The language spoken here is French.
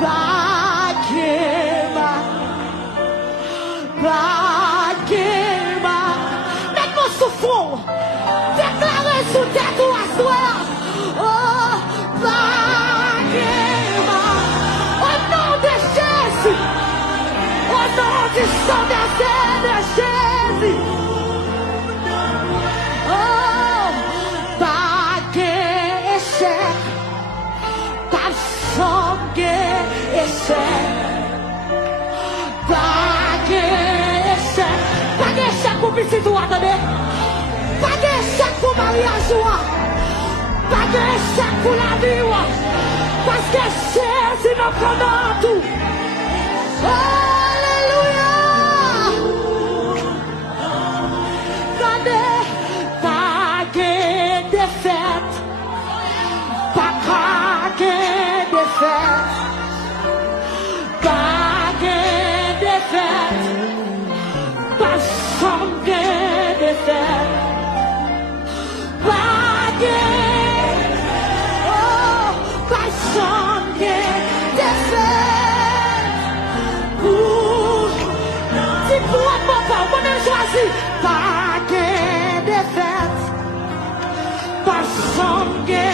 Baguema, Baguema. Mets-moi sous fond, déclarez sous tête ou à soi. Oh, Baguema, au nom de Jésus, au nom du sang versé de Jésus. Oh, Baguema, échec, pas sangue, échec. Pas d'échec pour petit toi, attendez. Pas d'échec pour mariage, pas d'échec pour la vie, parce que Jésus nous commande tout. Alléluia. Attendez, pas de défaite, pas de défaite, pas de défaite. Pas sangue de fer, pas de, oh, pas sangue de fer. Si pour papa, on a choisi, pas de défaite, pas sangue.